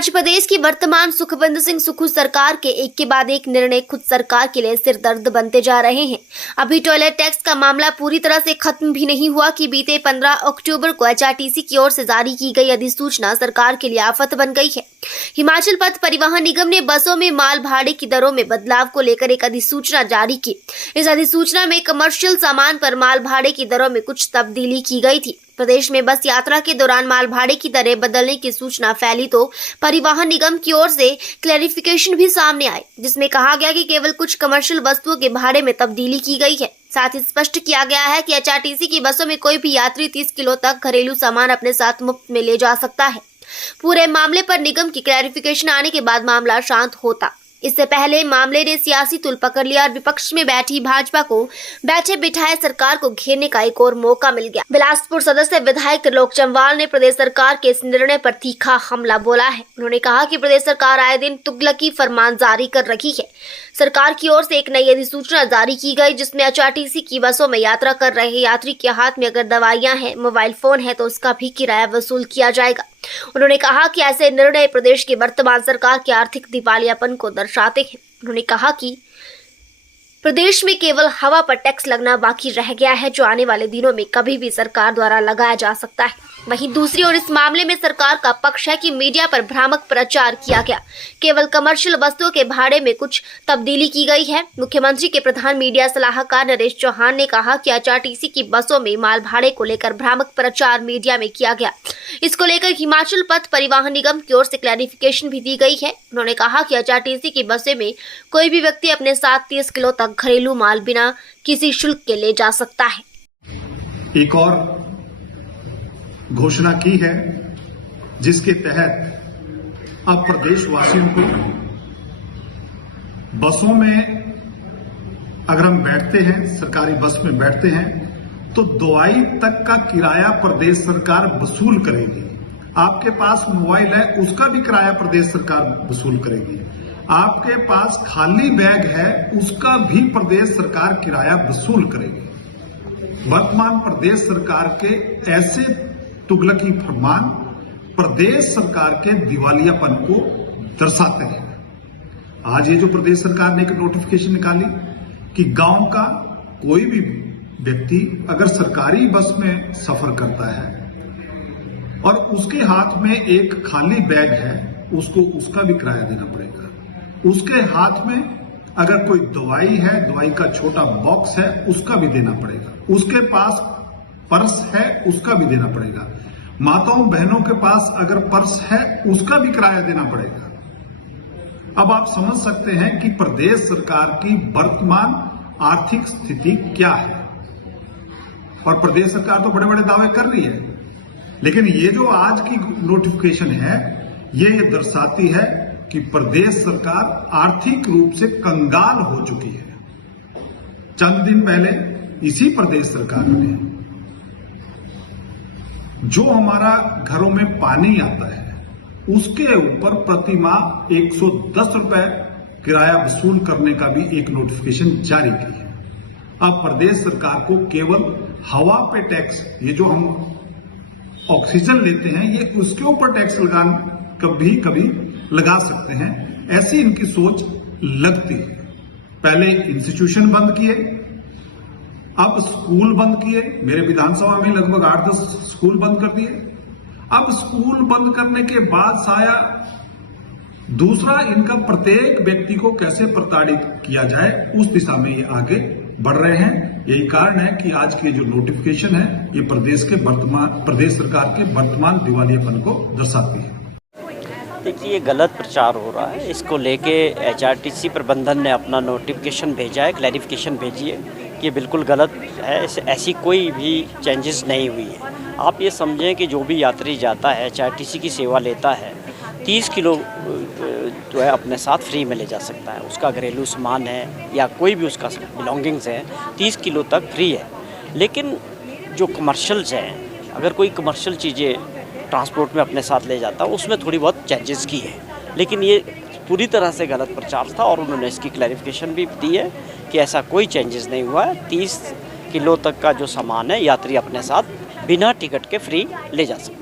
हिमाचल प्रदेश की वर्तमान सुखविंदर सिंह सुक्खू सरकार के एक के बाद एक निर्णय खुद सरकार के लिए सिरदर्द बनते जा रहे हैं। अभी टॉयलेट टैक्स का मामला पूरी तरह से खत्म भी नहीं हुआ कि बीते 15 अक्टूबर को एचआरटीसी की ओर से जारी की गई अधिसूचना सरकार के लिए आफत बन गई है। हिमाचल पथ परिवहन निगम ने बसों में माल भाड़े की दरों में बदलाव को लेकर एक अधिसूचना जारी की। इस अधिसूचना में कमर्शियल सामान पर माल भाड़े की दरों में कुछ तब्दीली की गई थी। प्रदेश में बस यात्रा के दौरान माल भाड़े की दरें बदलने की सूचना फैली तो परिवहन निगम की ओर से क्लैरिफिकेशन भी सामने आई, जिसमें कहा गया कि केवल कुछ कमर्शियल वस्तुओं के भाड़े में तब्दीली की गई है। साथ ही स्पष्ट किया गया है कि एचआरटीसी की बसों में कोई भी यात्री 30 किलो तक घरेलू सामान अपने साथ मुफ्त में ले जा सकता है। पूरे मामले पर निगम की क्लैरिफिकेशन आने के बाद मामला शांत होता। इससे पहले मामले ने सियासी तुल पकड़ लिया और विपक्ष में बैठी भाजपा को बैठे बिठाए सरकार को घेरने का एक और मौका मिल गया। बिलासपुर सदस्य विधायक त्रिलोक जम्वाल ने प्रदेश सरकार के इस निर्णय पर तीखा हमला बोला है। उन्होंने कहा कि प्रदेश सरकार आए दिन तुगलकी फरमान जारी कर रही है। सरकार की ओर से एक नई अधिसूचना जारी की गई, जिसमें एचआरटीसी की बसों में यात्रा कर रहे यात्री के हाथ में अगर दवाइयां हैं, मोबाइल फोन है तो उसका भी किराया वसूल किया जाएगा। उन्होंने कहा कि ऐसे निर्णय प्रदेश की वर्तमान सरकार के आर्थिक दिवालियापन को दर्शाते हैं। उन्होंने कहा कि प्रदेश में केवल हवा पर टैक्स लगना बाकी रह गया है, जो आने वाले दिनों में कभी भी सरकार द्वारा लगाया जा सकता है। वहीं दूसरी ओर इस मामले में सरकार का पक्ष है कि मीडिया पर भ्रामक प्रचार किया गया। केवल कमर्शियल वस्तुओं के भाड़े में कुछ तब्दीली की गई है। मुख्यमंत्री के प्रधान मीडिया सलाहकार नरेश चौहान ने कहा कि एचआरटीसी की बसों में माल भाड़े को लेकर भ्रामक प्रचार मीडिया में किया गया। इसको लेकर हिमाचल पथ परिवहन निगम की ओर से क्लैरिफिकेशन भी दी गई है। उन्होंने कहा कि एचआरटीसी की बसें में कोई भी व्यक्ति अपने साथ 30 किलो तक घरेलू माल बिना किसी शुल्क के ले जा सकता है। एक और घोषणा की है, जिसके तहत अब प्रदेशवासियों को बसों में अगर हम बैठते हैं, सरकारी बस में बैठते हैं, तो दवाई तक का किराया प्रदेश सरकार वसूल करेगी। आपके पास मोबाइल है, उसका भी किराया प्रदेश सरकार वसूल करेगी। आपके पास खाली बैग है, उसका भी प्रदेश सरकार किराया वसूल करेगी। वर्तमान प्रदेश सरकार के ऐसे तुगलकी फरमान प्रदेश सरकार के दिवालियापन को दर्शाते हैं। आज ये जो प्रदेश सरकार ने एक नोटिफिकेशन निकाली कि गांव का कोई भी व्यक्ति अगर सरकारी बस में सफर करता है और उसके हाथ में एक खाली बैग है, उसको उसका भी किराया देना पड़ेगा। उसके हाथ में अगर कोई दवाई है, दवाई का छोटा बॉक्स है, उसका भी देना पड़ेगा। उसके पास पर्स है, उसका भी देना पड़ेगा। माताओं बहनों के पास अगर पर्स है, उसका भी किराया देना पड़ेगा। अब आप समझ सकते हैं कि प्रदेश सरकार की वर्तमान आर्थिक स्थिति क्या है। और प्रदेश सरकार तो बड़े बड़े दावे कर रही है, लेकिन ये जो आज की नोटिफिकेशन है, ये दर्शाती है कि प्रदेश सरकार आर्थिक रूप से कंगाल हो चुकी है। चंद दिन पहले इसी प्रदेश सरकार ने जो हमारा घरों में पानी आता है, उसके ऊपर प्रति माह 110 रुपए किराया वसूल करने का भी एक नोटिफिकेशन जारी की है। अब प्रदेश सरकार को केवल हवा पे टैक्स, ये जो हम ऑक्सीजन लेते हैं, ये उसके ऊपर टैक्स कभी कभी लगा सकते हैं, ऐसी इनकी सोच लगती है। पहले इंस्टीट्यूशन बंद किए, अब स्कूल बंद किए। मेरे विधानसभा में लगभग 8-10 स्कूल बंद कर दिए। अब स्कूल बंद करने के बाद साया दूसरा, इनका प्रत्येक व्यक्ति को कैसे प्रताड़ित किया जाए, उस दिशा में ये आगे बढ़ रहे हैं। यही कारण है कि आज की जो नोटिफिकेशन है, ये प्रदेश सरकार के वर्तमान दिवालियापन को दर्शाती है। देखिए, ये गलत प्रचार हो रहा है। इसको लेके एचआरटीसी प्रबंधन ने अपना नोटिफिकेशन भेजा है, क्लैरिफिकेशन भेजी है। ये बिल्कुल गलत है। ऐसी कोई भी चेंजेस नहीं हुई है। आप ये समझें कि जो भी यात्री जाता है, एचआरटीसी की सेवा लेता है, 30 किलो जो है अपने साथ फ्री में ले जा सकता है। उसका घरेलू सामान है या कोई भी उसका बिलोंगिंग्स है, 30 किलो तक फ्री है। लेकिन जो कमर्शियल्स हैं, अगर कोई कमर्शियल चीज़ें ट्रांसपोर्ट में अपने साथ ले जाता है, उसमें थोड़ी बहुत चेंजेस की है। लेकिन ये पूरी तरह से गलत प्रचार था और उन्होंने इसकी क्लैरिफिकेशन भी दी है कि ऐसा कोई चेंजेस नहीं हुआ है। 30 किलो तक का जो सामान है, यात्री अपने साथ बिना टिकट के फ्री ले जा सकते हैं।